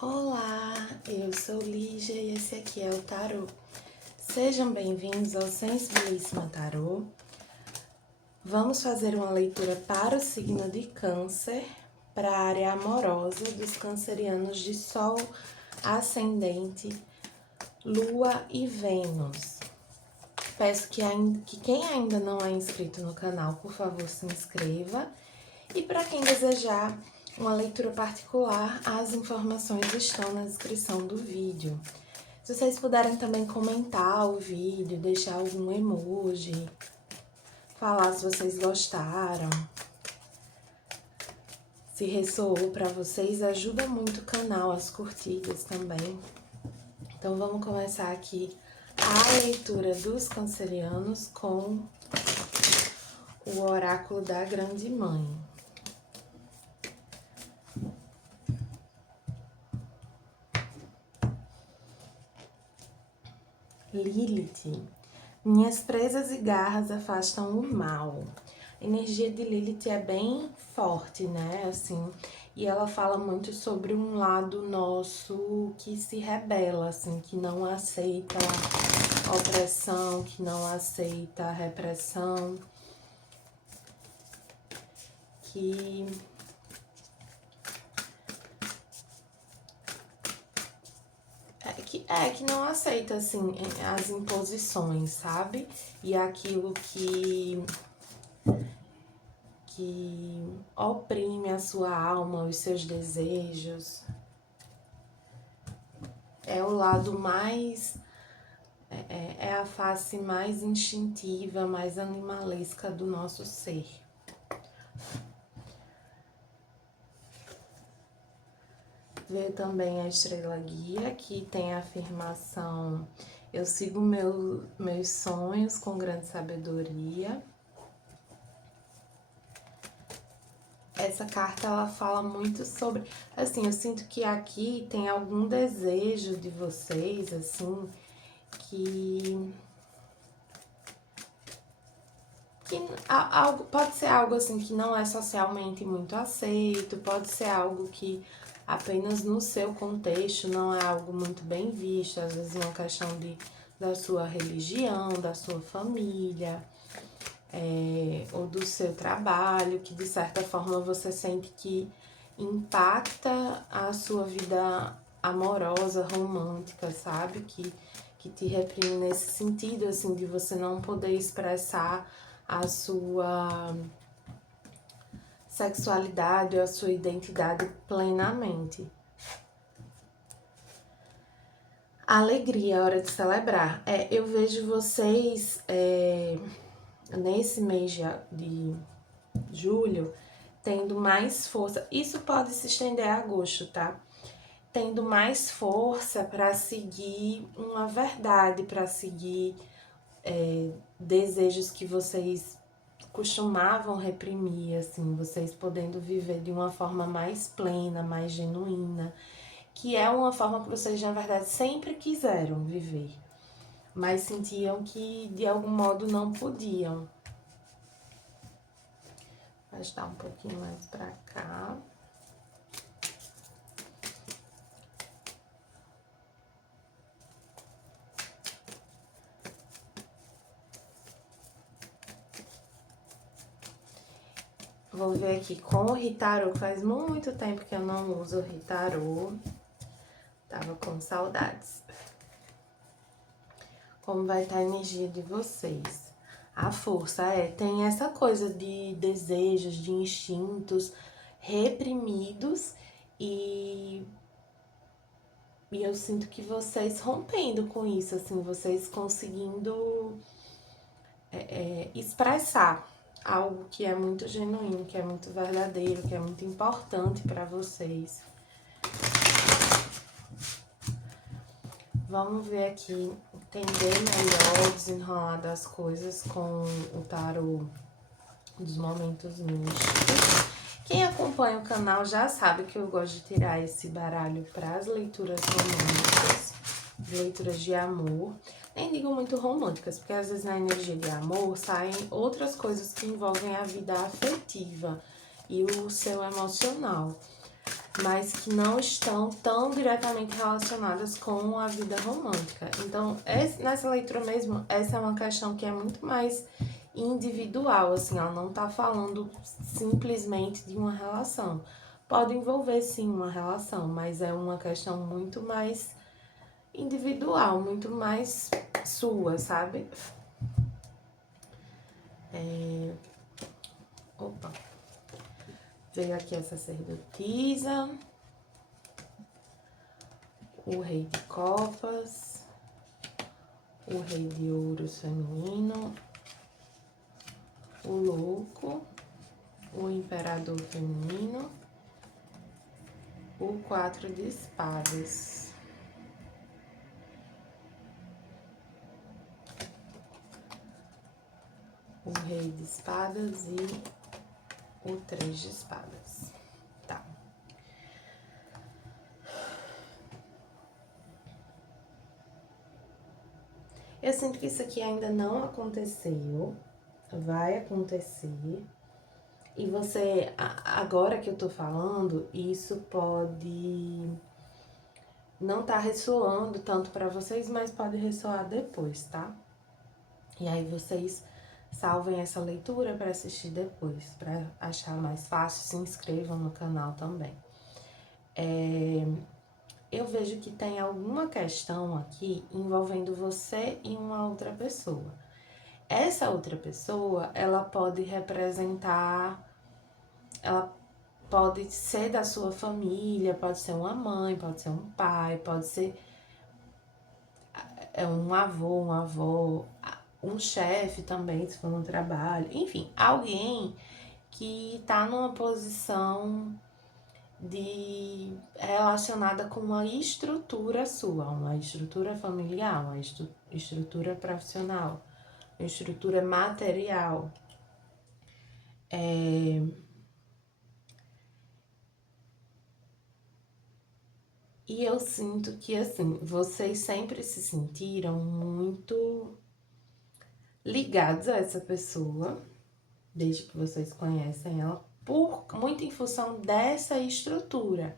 Olá, eu sou Lígia e esse aqui é o Tarô. Sejam bem-vindos ao Sensibilíssima Tarô. Vamos fazer uma leitura para o signo de Câncer, para a área amorosa dos cancerianos de Sol, Ascendente, Lua e Vênus. Peço que quem ainda não é inscrito no canal, por favor, se inscreva. E para quem desejar uma leitura particular, as informações estão na descrição do vídeo. Se vocês puderem também comentar o vídeo, deixar algum emoji, falar se vocês gostaram, se ressoou para vocês, ajuda muito o canal, as curtidas também. Então vamos começar aqui a leitura dos cancerianos com o oráculo da Grande Mãe. Lilith, minhas presas e garras afastam o mal. A energia de Lilith é bem forte, né, assim, e ela fala muito sobre um lado nosso que se rebela, assim, que não aceita a opressão, que não aceita a repressão, que não aceita, assim, as imposições, sabe? E aquilo que oprime a sua alma, os seus desejos. É o lado mais... É a face mais instintiva, mais animalesca do nosso ser. Veio também a estrela guia, que tem a afirmação: eu sigo meus sonhos com grande sabedoria. Essa carta, ela fala muito sobre... Assim, eu sinto que aqui tem algum desejo de vocês, assim, que algo, pode ser algo, assim, que não é socialmente muito aceito, pode ser algo que apenas no seu contexto não é algo muito bem visto, às vezes é uma questão da sua religião, da sua família... ou do seu trabalho, que de certa forma você sente que impacta a sua vida amorosa, romântica, sabe? Que te reprime nesse sentido, assim, de você não poder expressar a sua sexualidade ou a sua identidade plenamente. Alegria, hora de celebrar. Eu vejo vocês... nesse mês de julho, tendo mais força. Isso pode se estender a agosto, tá? Tendo mais força para seguir uma verdade, para seguir desejos que vocês costumavam reprimir, assim, vocês podendo viver de uma forma mais plena, mais genuína, que é uma forma que vocês, na verdade, sempre quiseram viver, mas sentiam que de algum modo não podiam. Vai estar um pouquinho mais pra cá. Vou ver aqui com o Ritarô. Faz muito tempo que eu não uso o Ritarô. Tava com saudades. Como vai estar a energia de vocês? A força tem essa coisa de desejos, de instintos reprimidos e eu sinto que vocês rompendo com isso, assim, vocês conseguindo expressar algo que é muito genuíno, que é muito verdadeiro, que é muito importante para vocês. Vamos ver aqui, entender melhor o desenrolar das coisas com o tarô dos momentos místicos. Quem acompanha o canal já sabe que eu gosto de tirar esse baralho para as leituras românticas, leituras de amor. Nem digo muito românticas, porque às vezes na energia de amor saem outras coisas que envolvem a vida afetiva e o seu emocional. mas que não estão tão diretamente relacionadas com a vida romântica. Então, nessa leitura mesmo, essa é uma questão que é muito mais individual, assim, ela não tá falando simplesmente de uma relação. Pode envolver, sim, uma relação, mas é uma questão muito mais individual, muito mais sua, sabe? Opa. Veio aqui essa sacerdotisa, o rei de copas, o rei de ouros feminino, o louco, o imperador feminino, o 4 de espadas. O rei de espadas e o 3 de espadas. Tá. Eu sinto que isso aqui ainda não aconteceu, vai acontecer. E você, agora que eu tô falando, isso pode não tá ressoando tanto pra vocês, mas pode ressoar depois, tá? E aí vocês salvem essa leitura para assistir depois, para achar mais fácil, se inscrevam no canal também. Eu vejo que tem alguma questão aqui envolvendo você e uma outra pessoa. Essa outra pessoa, ela pode representar, ela pode ser da sua família, pode ser uma mãe, pode ser um pai, pode ser um avô, uma avó, um chefe também, se for no trabalho, enfim, alguém que tá numa posição de relacionada com uma estrutura sua, uma estrutura familiar, uma estrutura profissional, uma estrutura material. E eu sinto que, assim, vocês sempre se sentiram muito ligados a essa pessoa, desde que vocês conhecem ela, muito em função dessa estrutura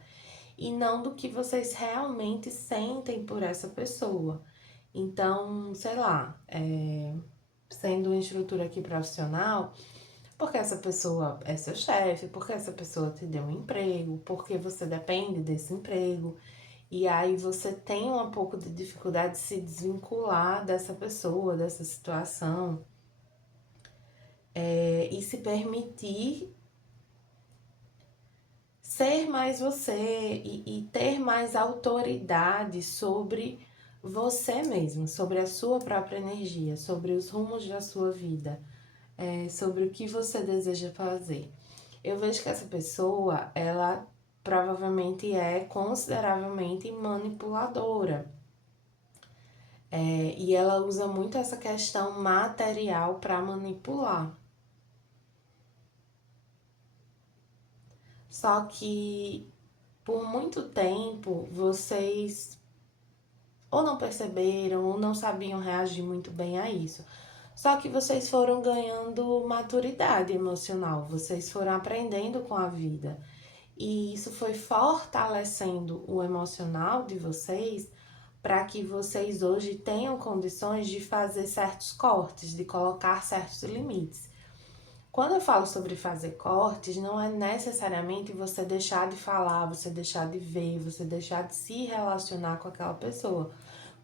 e não do que vocês realmente sentem por essa pessoa. Então, sei lá, sendo uma estrutura aqui profissional, porque essa pessoa é seu chefe, porque essa pessoa te deu um emprego, porque você depende desse emprego. E aí você tem um pouco de dificuldade de se desvincular dessa pessoa, dessa situação. E se permitir ser mais você e ter mais autoridade sobre você mesmo, sobre a sua própria energia, sobre os rumos da sua vida, sobre o que você deseja fazer. Eu vejo que essa pessoa, ela provavelmente é consideravelmente manipuladora. E ela usa muito essa questão material para manipular. Só que por muito tempo vocês ou não perceberam ou não sabiam reagir muito bem a isso. Só que vocês foram ganhando maturidade emocional, vocês foram aprendendo com a vida. E isso foi fortalecendo o emocional de vocês para que vocês hoje tenham condições de fazer certos cortes, de colocar certos limites. Quando eu falo sobre fazer cortes, não é necessariamente você deixar de falar, você deixar de ver, você deixar de se relacionar com aquela pessoa.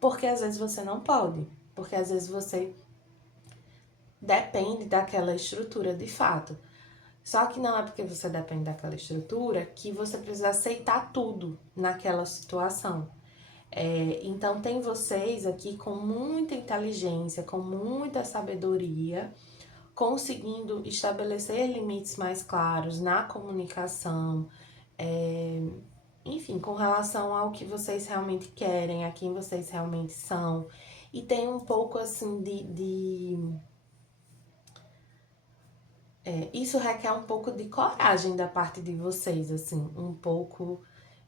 Porque às vezes você não pode, porque às vezes você depende daquela estrutura de fato. Só que não é porque você depende daquela estrutura que você precisa aceitar tudo naquela situação. Então, tem vocês aqui com muita inteligência, com muita sabedoria, conseguindo estabelecer limites mais claros na comunicação, enfim, com relação ao que vocês realmente querem, a quem vocês realmente são. E tem um pouco assim isso requer um pouco de coragem da parte de vocês, assim, um pouco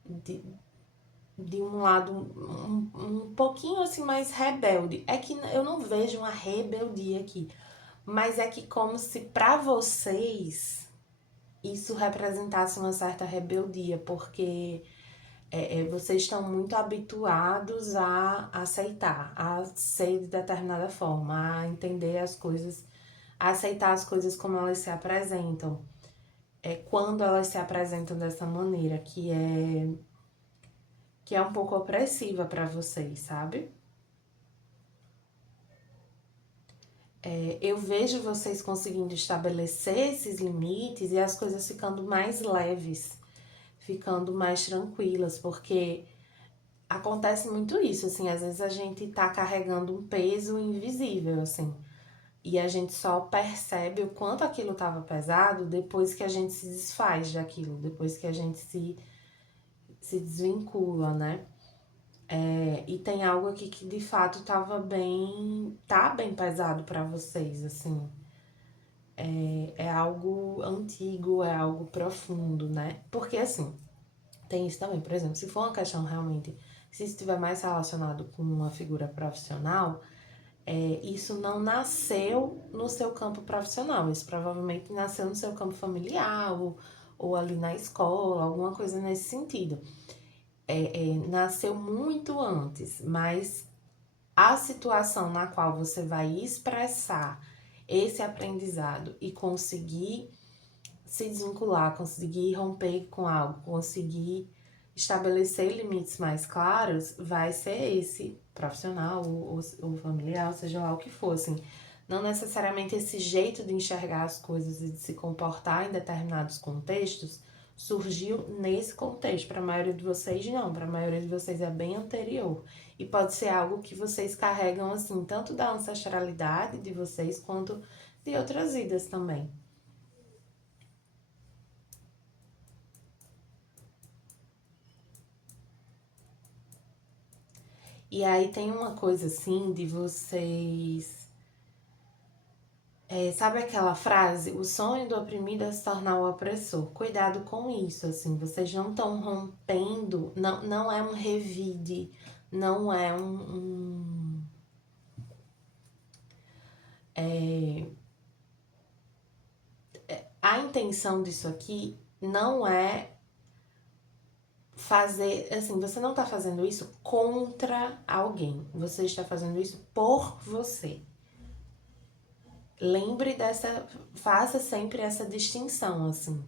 de um lado um pouquinho assim mais rebelde. É que eu não vejo uma rebeldia aqui, mas é que como se pra vocês isso representasse uma certa rebeldia, porque vocês estão muito habituados a aceitar, a ser de determinada forma, a entender as coisas, a aceitar as coisas como elas se apresentam. Quando elas se apresentam dessa maneira, que é um pouco opressiva para vocês, sabe? Eu vejo vocês conseguindo estabelecer esses limites e as coisas ficando mais leves, ficando mais tranquilas, porque acontece muito isso, assim, às vezes a gente tá carregando um peso invisível, assim, e a gente só percebe o quanto aquilo tava pesado depois que a gente se desfaz daquilo, depois que a gente se desvincula, né? E tem algo aqui que de fato tá bem pesado pra vocês, assim. É algo antigo, é algo profundo, né? Porque assim, tem isso também, por exemplo, se for uma questão realmente, se estiver mais relacionado com uma figura profissional, isso não nasceu no seu campo profissional, isso provavelmente nasceu no seu campo familiar ou ali na escola, alguma coisa nesse sentido. Nasceu muito antes, mas a situação na qual você vai expressar esse aprendizado e conseguir se desvincular, conseguir romper com algo, conseguir estabelecer limites mais claros, vai ser esse profissional ou familiar, seja lá o que for, assim. Não necessariamente esse jeito de enxergar as coisas e de se comportar em determinados contextos surgiu nesse contexto. Para a maioria de vocês, não. Para a maioria de vocês é bem anterior. E pode ser algo que vocês carregam, assim, tanto da ancestralidade de vocês quanto de outras vidas também. E aí tem uma coisa assim de vocês. Sabe aquela frase? O sonho do oprimido é se tornar o opressor. Cuidado com isso, assim. Vocês não estão rompendo. Não, não é um revide. Não é a intenção disso aqui não é fazer. Assim, você não tá fazendo isso contra alguém. Você está fazendo isso por você. Lembre dessa, faça sempre essa distinção, assim.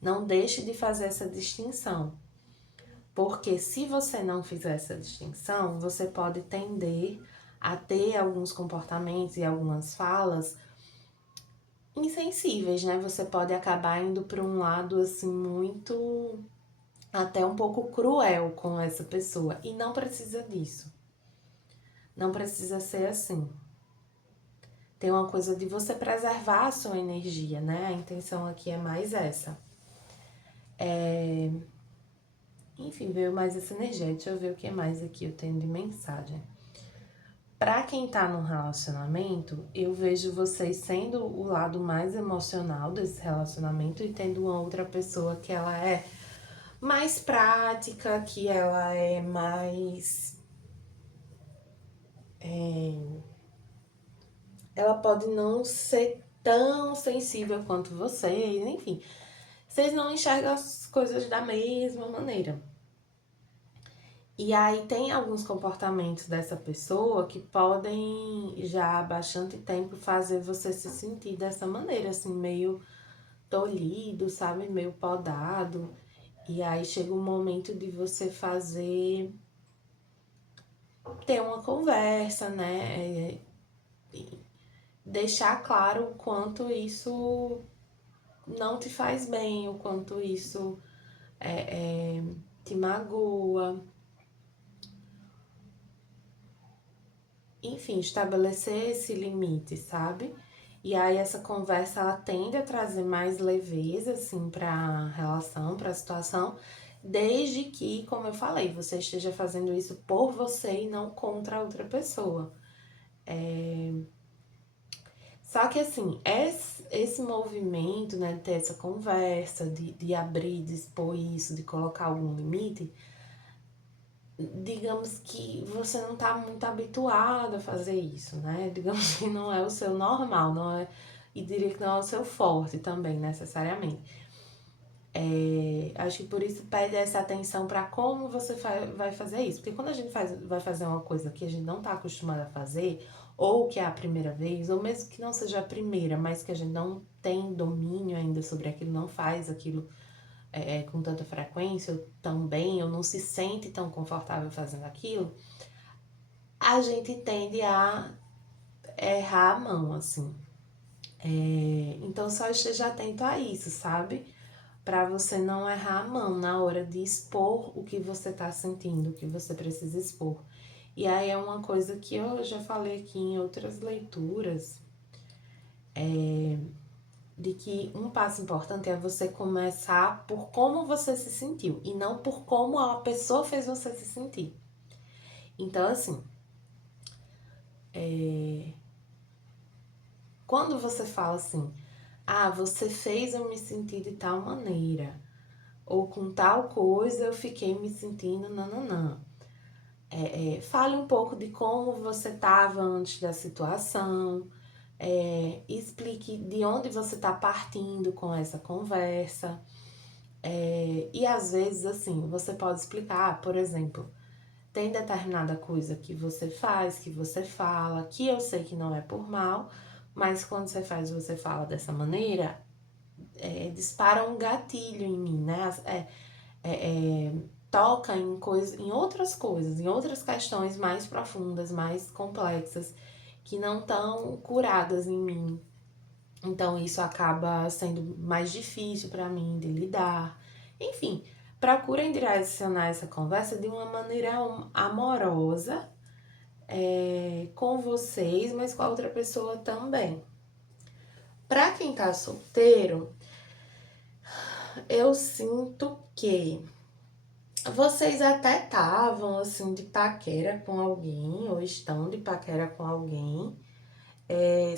Não deixe de fazer essa distinção. Porque se você não fizer essa distinção, você pode tender a ter alguns comportamentos e algumas falas insensíveis, né? Você pode acabar indo para um lado assim muito até um pouco cruel com essa pessoa e não precisa disso. Não precisa ser assim. Tem uma coisa de você preservar a sua energia, né? A intenção aqui é mais essa. Enfim, veio mais essa energia. Deixa eu ver o que mais aqui eu tenho de mensagem. Pra quem tá num relacionamento, eu vejo vocês sendo o lado mais emocional desse relacionamento e tendo uma outra pessoa que ela é mais prática, que ela é mais. Ela pode não ser tão sensível quanto vocês, enfim. Vocês não enxergam as coisas da mesma maneira. E aí tem alguns comportamentos dessa pessoa que podem já há bastante tempo fazer você se sentir dessa maneira, assim, meio tolhido, sabe? Meio podado. E aí chega um momento de você ter uma conversa, né? Deixar claro o quanto isso não te faz bem, o quanto isso te magoa. Enfim, estabelecer esse limite, sabe? E aí essa conversa ela tende a trazer mais leveza assim para a relação, para a situação, desde que, como eu falei, você esteja fazendo isso por você e não contra a outra pessoa. Só que assim, esse movimento, né, de ter essa conversa, de abrir, de expor isso, de colocar algum limite, digamos que você não tá muito habituado a fazer isso, né? Digamos que não é o seu normal, não é, e diria que não é o seu forte também, necessariamente. Acho que por isso pede essa atenção para como você vai fazer isso. Porque quando a gente vai fazer uma coisa que a gente não tá acostumado a fazer, ou que é a primeira vez, ou mesmo que não seja a primeira, mas que a gente não tem domínio ainda sobre aquilo, não faz aquilo com tanta frequência, ou tão bem, ou não se sente tão confortável fazendo aquilo, a gente tende a errar a mão, assim. Então só esteja atento a isso, sabe? Para você não errar a mão na hora de expor o que você tá sentindo, o que você precisa expor. E aí é uma coisa que eu já falei aqui em outras leituras, de que um passo importante é você começar por como você se sentiu e não por como a pessoa fez você se sentir. Então, assim, quando você fala assim, você fez eu me sentir de tal maneira, ou com tal coisa eu fiquei me sentindo nananã. Fale um pouco de como você estava antes da situação, explique de onde você está partindo com essa conversa. E às vezes, assim, você pode explicar, por exemplo, tem determinada coisa que você faz, que você fala, que eu sei que não é por mal, mas quando você faz e você fala dessa maneira, dispara um gatilho em mim, né? Toca em outras coisas, em outras questões mais profundas, mais complexas, que não estão curadas em mim. Então isso acaba sendo mais difícil para mim de lidar. Enfim, procurem direcionar essa conversa de uma maneira amorosa com vocês, mas com a outra pessoa também. Para quem tá solteiro, eu sinto que vocês até estavam assim de paquera com alguém, ou estão de paquera com alguém,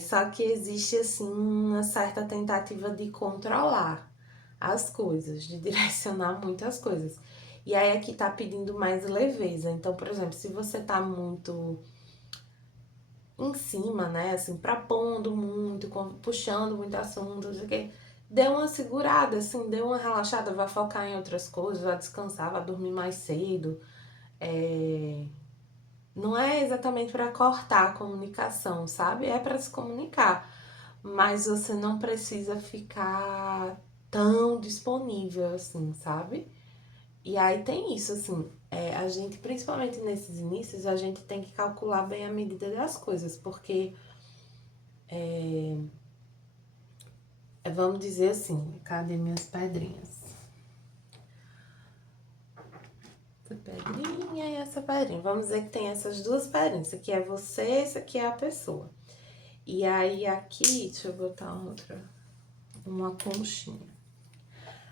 só que existe assim uma certa tentativa de controlar as coisas, de direcionar muitas coisas. E aí aqui tá pedindo mais leveza. Então, por exemplo, se você tá muito em cima, né, assim, propondo muito, puxando muito assunto, não sei o quê, dê uma segurada, assim, dê uma relaxada, vá focar em outras coisas, vá descansar, vá dormir mais cedo. Não é exatamente para cortar a comunicação, sabe? É para se comunicar, mas você não precisa ficar tão disponível assim, sabe? E aí tem isso, assim, a gente, principalmente nesses inícios, a gente tem que calcular bem a medida das coisas, porque, vamos dizer assim, cadê minhas pedrinhas? Essa pedrinha e essa pedrinha. Vamos dizer que tem essas duas pedrinhas, essa aqui é você, essa aqui é a pessoa. E aí aqui, deixa eu botar uma conchinha.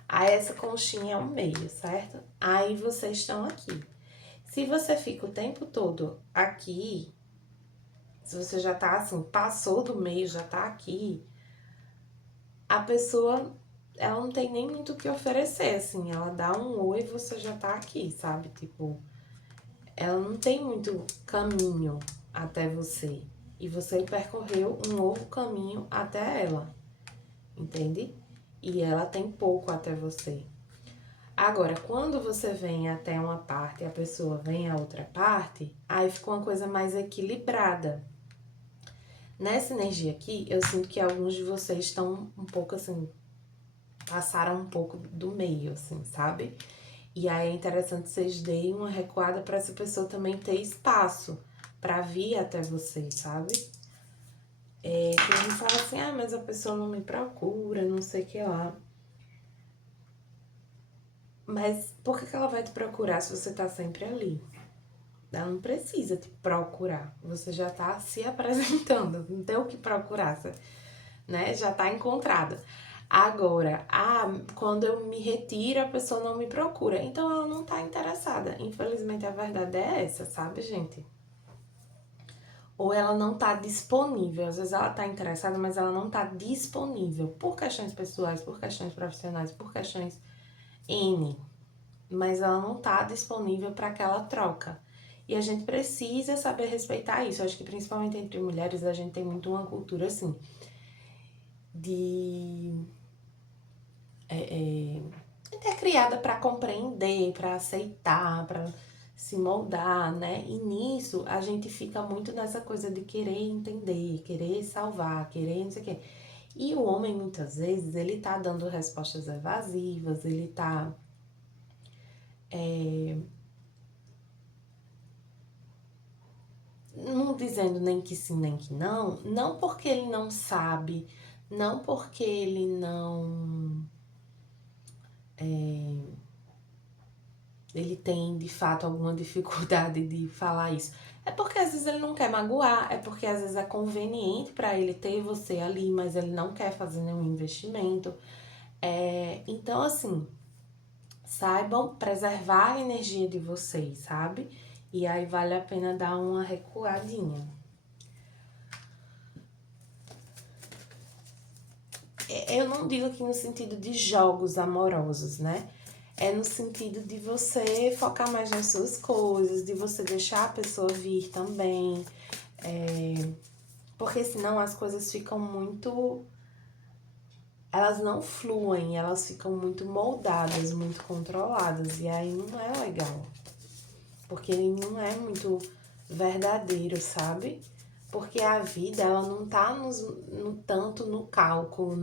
Aí essa conchinha é o meio, certo? Aí vocês estão aqui. Se você fica o tempo todo aqui, se você já tá assim, passou do meio, já tá aqui, a pessoa, ela não tem nem muito o que oferecer, assim, ela dá um oi e você já tá aqui, sabe? Tipo, ela não tem muito caminho até você. E você percorreu um novo caminho até ela, entende? E ela tem pouco até você. Agora, quando você vem até uma parte e a pessoa vem a outra parte, aí fica uma coisa mais equilibrada. Nessa energia aqui, eu sinto que alguns de vocês estão um pouco assim, passaram um pouco do meio, assim, sabe? E aí é interessante vocês deem uma recuada para essa pessoa também ter espaço para vir até vocês, sabe? Tem gente que fala assim, mas a pessoa não me procura, não sei o que lá. Mas por que ela vai te procurar se você tá sempre ali? Ela não precisa te procurar. Você já tá se apresentando, não tem o que procurar, né? Já tá encontrada. Agora, quando eu me retiro, a pessoa não me procura. Então ela não tá interessada. Infelizmente a verdade é essa, sabe, gente? Ou ela não tá disponível. Às vezes ela tá interessada, mas ela não tá disponível. Por questões pessoais, por questões profissionais, por questões N. Mas ela não tá disponível para aquela troca. E a gente precisa saber respeitar isso. Eu acho que principalmente entre mulheres a gente tem muito uma cultura assim de gente é criada para compreender, para aceitar, para se moldar, né? E nisso a gente fica muito nessa coisa de querer entender, querer salvar, querer não sei o quê. E o homem, muitas vezes, ele tá dando respostas evasivas, ele tá não dizendo nem que sim, nem que não porque ele não sabe, não porque ele não ele tem de fato alguma dificuldade de falar isso. É porque às vezes ele não quer magoar, é porque às vezes é conveniente para ele ter você ali, mas ele não quer fazer nenhum investimento. Então, assim, saibam preservar a energia de vocês, sabe? E aí vale a pena dar uma recuadinha. Eu não digo aqui no sentido de jogos amorosos, né? É no sentido de você focar mais nas suas coisas, de você deixar a pessoa vir também. Porque senão as coisas ficam muito. Elas não fluem, elas ficam muito moldadas, muito controladas. E aí não é legal. Porque ele não é muito verdadeiro, sabe? Porque a vida, ela não tá tanto no cálculo,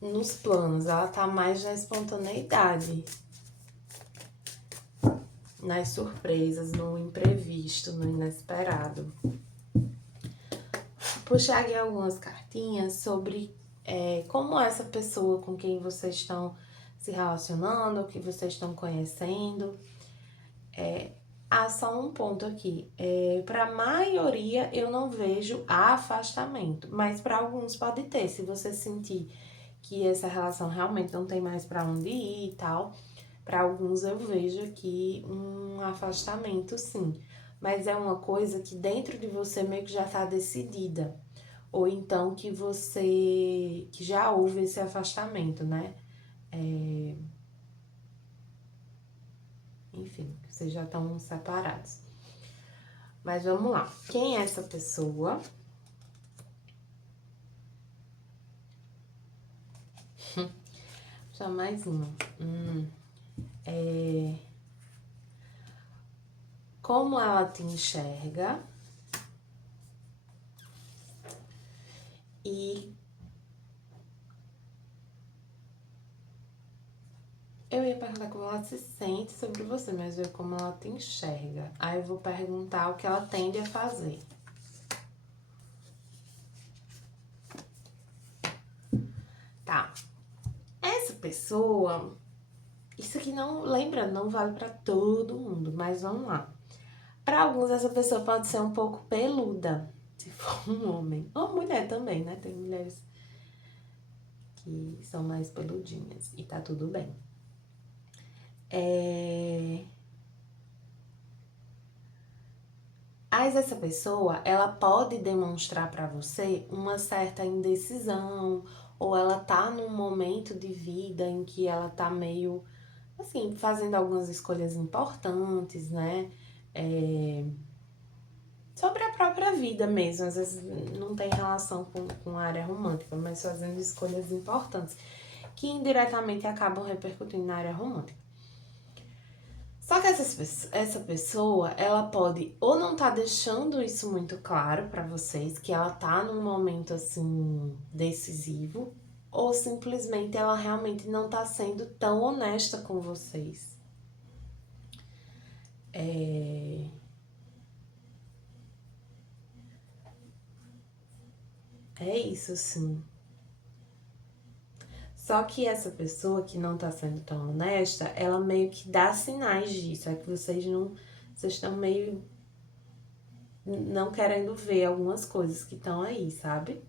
nos planos, ela tá mais na espontaneidade, nas surpresas, no imprevisto, no inesperado. Puxar aqui algumas cartinhas sobre como essa pessoa com quem vocês estão se relacionando, que vocês estão conhecendo. Só um ponto aqui. Para a maioria eu não vejo afastamento, mas para alguns pode ter. Se você sentir que essa relação realmente não tem mais para onde ir e tal, para alguns eu vejo aqui um afastamento, sim. Mas é uma coisa que dentro de você meio que já tá decidida. Ou então que já houve esse afastamento, né? Enfim, vocês já estão separados. Mas vamos lá. Quem é essa pessoa? Só mais uma. Como ela te enxerga? E eu ia perguntar como ela se sente sobre você, mas ver como ela te enxerga. Aí eu vou perguntar o que ela tende a fazer. Tá. Essa pessoa, isso aqui não, lembra, não vale pra todo mundo, mas vamos lá. Pra alguns, essa pessoa pode ser um pouco peluda, se for um homem. Ou mulher também, né? Tem mulheres que são mais peludinhas e tá tudo bem. Mas essa pessoa, ela pode demonstrar pra você uma certa indecisão, ou ela tá num momento de vida em que ela tá meio, assim, fazendo algumas escolhas importantes, né? Sobre a própria vida mesmo, às vezes não tem relação com a área romântica, mas fazendo escolhas importantes, que indiretamente acabam repercutindo na área romântica. Só que essa pessoa, ela pode ou não tá deixando isso muito claro pra vocês, que ela tá num momento assim decisivo, ou simplesmente ela realmente não tá sendo tão honesta com vocês. É isso, sim. Só que essa pessoa que não tá sendo tão honesta, ela meio que dá sinais disso. É que vocês não. Vocês estão meio não querendo ver algumas coisas que estão aí, sabe?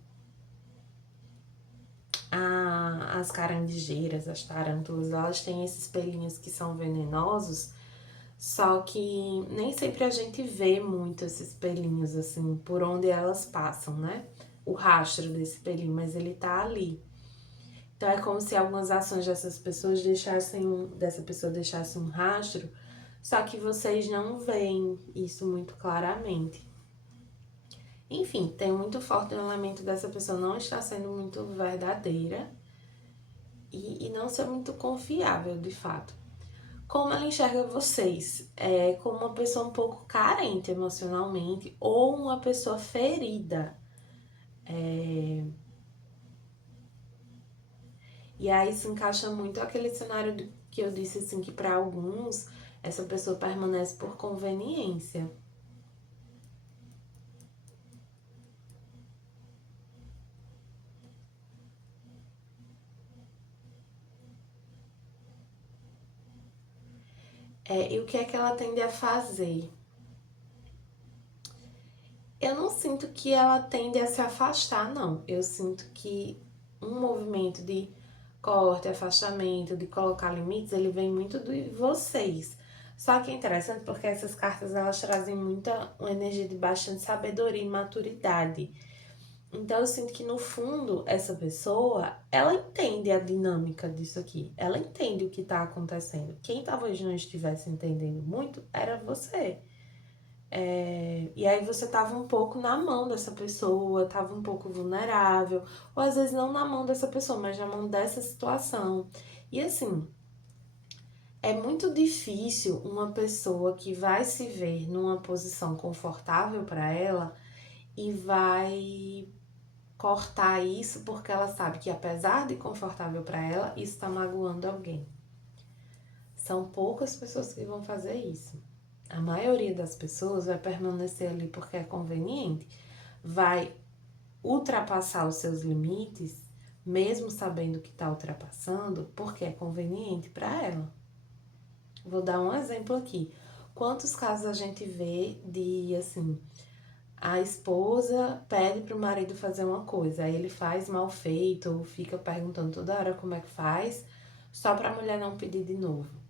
As caranguejeiras, as tarântulas, elas têm esses pelinhos que são venenosos, só que nem sempre a gente vê muito esses pelinhos, assim, por onde elas passam, né? O rastro desse pelinho, mas ele tá ali. Então é como se algumas ações dessa pessoa deixasse um rastro, só que vocês não veem isso muito claramente. Enfim, tem muito forte o elemento dessa pessoa não estar sendo muito verdadeira. e não ser muito confiável, de fato. Como ela enxerga vocês? Como uma pessoa um pouco carente emocionalmente ou uma pessoa ferida. E aí se encaixa muito aquele cenário que eu disse assim, que para alguns essa pessoa permanece por conveniência. E o que é que ela tende a fazer? Eu não sinto que ela tende a se afastar, não. Eu sinto que um movimento de corte, afastamento, de colocar limites, ele vem muito de vocês. Só que é interessante porque essas cartas, elas trazem uma energia de bastante sabedoria e maturidade. Então eu sinto que no fundo, essa pessoa, ela entende a dinâmica disso aqui. Ela entende o que tá acontecendo. Quem talvez não estivesse entendendo muito era você. E aí você tava um pouco na mão dessa pessoa, tava um pouco vulnerável, ou às vezes não na mão dessa pessoa, mas na mão dessa situação. E assim, é muito difícil uma pessoa que vai se ver numa posição confortável para ela e vai cortar isso porque ela sabe que apesar de confortável para ela, isso tá magoando alguém. São poucas pessoas que vão fazer isso. A maioria das pessoas vai permanecer ali porque é conveniente, vai ultrapassar os seus limites, mesmo sabendo que está ultrapassando, porque é conveniente para ela. Vou dar um exemplo aqui. Quantos casos a gente vê de, assim, a esposa pede para o marido fazer uma coisa, aí ele faz mal feito, ou fica perguntando toda hora como é que faz, só para a mulher não pedir de novo.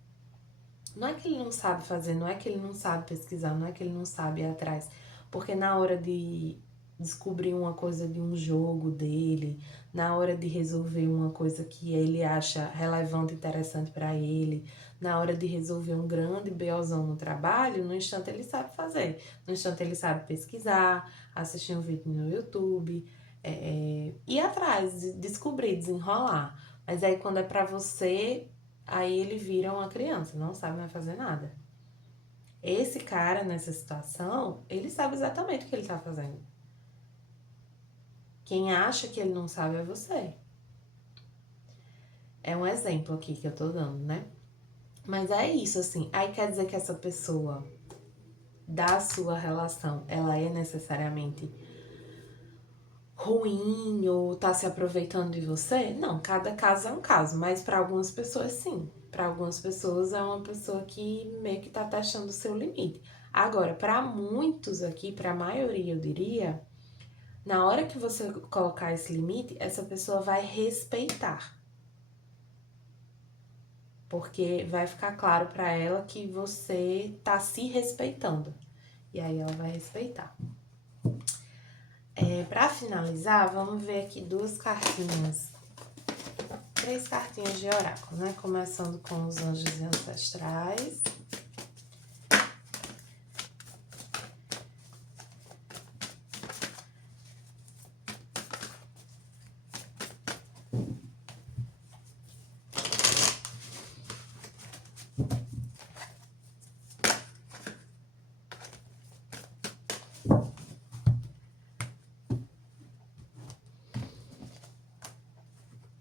Não é que ele não sabe fazer, não é que ele não sabe pesquisar, não é que ele não sabe ir atrás. Porque na hora de descobrir uma coisa de um jogo dele, na hora de resolver uma coisa que ele acha relevante e interessante para ele, na hora de resolver um grande BOzão no trabalho, no instante ele sabe fazer. No instante ele sabe pesquisar, assistir um vídeo no YouTube, ir atrás, descobrir, desenrolar. Mas aí quando é pra você, aí ele vira uma criança, não sabe mais fazer nada. Esse cara, nessa situação, ele sabe exatamente o que ele tá fazendo. Quem acha que ele não sabe é você. É um exemplo aqui que eu tô dando, né? Mas é isso, assim. Aí quer dizer que essa pessoa da sua relação, ela é necessariamente ruim ou tá se aproveitando de você? Não, cada caso é um caso, mas para algumas pessoas sim. Para algumas pessoas é uma pessoa que meio que tá testando o seu limite. Agora, para muitos aqui, para a maioria eu diria, na hora que você colocar esse limite, essa pessoa vai respeitar. Porque vai ficar claro para ela que você tá se respeitando. E aí ela vai respeitar. Para finalizar, vamos ver aqui duas cartinhas. 3 cartinhas de oráculo, né? Começando com os anjos e ancestrais.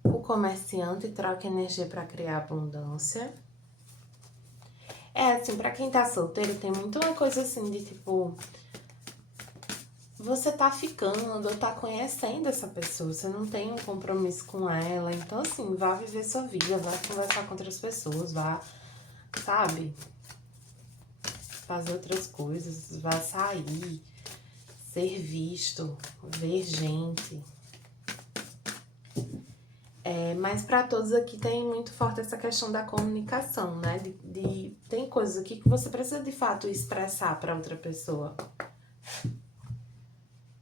O comerciante troca energia para criar abundância. Assim, pra quem tá solteiro, tem muito uma coisa assim de tipo, você tá ficando ou tá conhecendo essa pessoa, você não tem um compromisso com ela, então assim, vá viver sua vida, vá conversar com outras pessoas, vá, sabe, fazer outras coisas, vá sair, ser visto, ver gente. Mas para todos aqui tem muito forte essa questão da comunicação, né? Tem coisas aqui que você precisa de fato expressar para outra pessoa.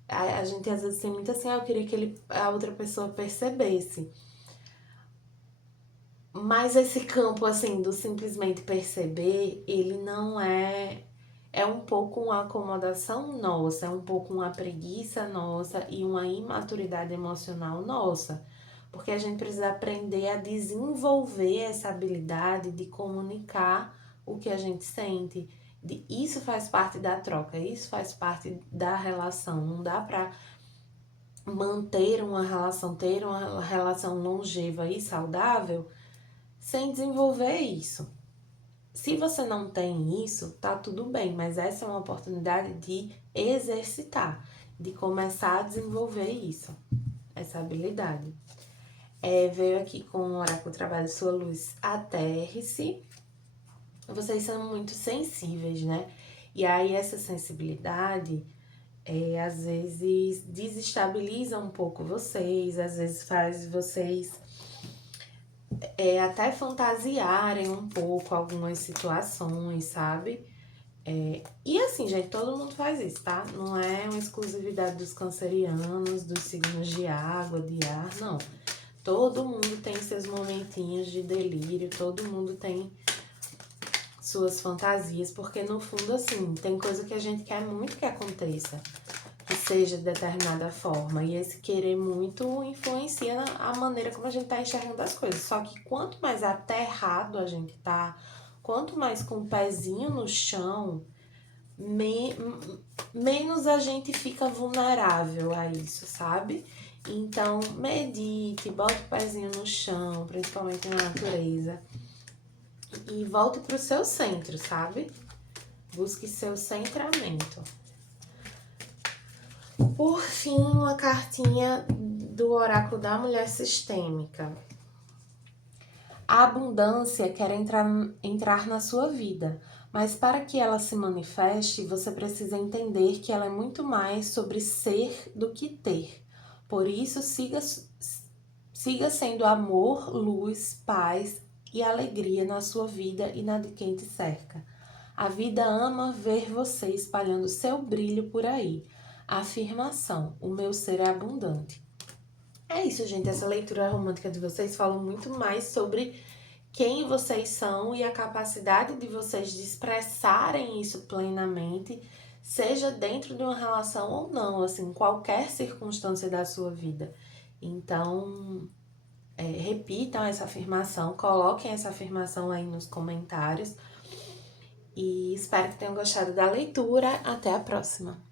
A gente às vezes tem muito assim, eu queria que a outra pessoa percebesse. Mas esse campo assim do simplesmente perceber, ele não é. É um pouco uma acomodação nossa, é um pouco uma preguiça nossa e uma imaturidade emocional nossa. porque a gente precisa aprender a desenvolver essa habilidade de comunicar o que a gente sente. Isso faz parte da troca, isso faz parte da relação. Não dá para manter uma relação, ter uma relação longeva e saudável sem desenvolver isso. Se você não tem isso, tá tudo bem, mas essa é uma oportunidade de exercitar, de começar a desenvolver isso, essa habilidade. Veio aqui com o oráculo trabalho sua luz, aterre-se. Vocês são muito sensíveis, né? E aí essa sensibilidade às vezes desestabiliza um pouco vocês, às vezes faz vocês até fantasiarem um pouco algumas situações, sabe? E assim, gente, todo mundo faz isso, tá? Não é uma exclusividade dos cancerianos, dos signos de água, de ar, não. Todo mundo tem seus momentinhos de delírio, todo mundo tem suas fantasias, porque no fundo, assim, tem coisa que a gente quer muito que aconteça, que seja de determinada forma, e esse querer muito influencia a maneira como a gente tá enxergando as coisas. Só que quanto mais aterrado a gente tá, quanto mais com o pezinho no chão, menos a gente fica vulnerável a isso, sabe? Então, medite, bote o pezinho no chão, principalmente na natureza, e volte pro seu centro, sabe? Busque seu centramento. Por fim, uma cartinha do oráculo da mulher sistêmica. A abundância quer entrar na sua vida, mas para que ela se manifeste, você precisa entender que ela é muito mais sobre ser do que ter. Por isso, siga sendo amor, luz, paz e alegria na sua vida e na de quem te cerca. A vida ama ver você espalhando seu brilho por aí. A afirmação, o meu ser é abundante. É isso, gente. Essa leitura romântica de vocês fala muito mais sobre quem vocês são e a capacidade de vocês de expressarem isso plenamente, seja dentro de uma relação ou não, assim, qualquer circunstância da sua vida. Então, repitam essa afirmação, coloquem essa afirmação aí nos comentários e espero que tenham gostado da leitura. Até a próxima!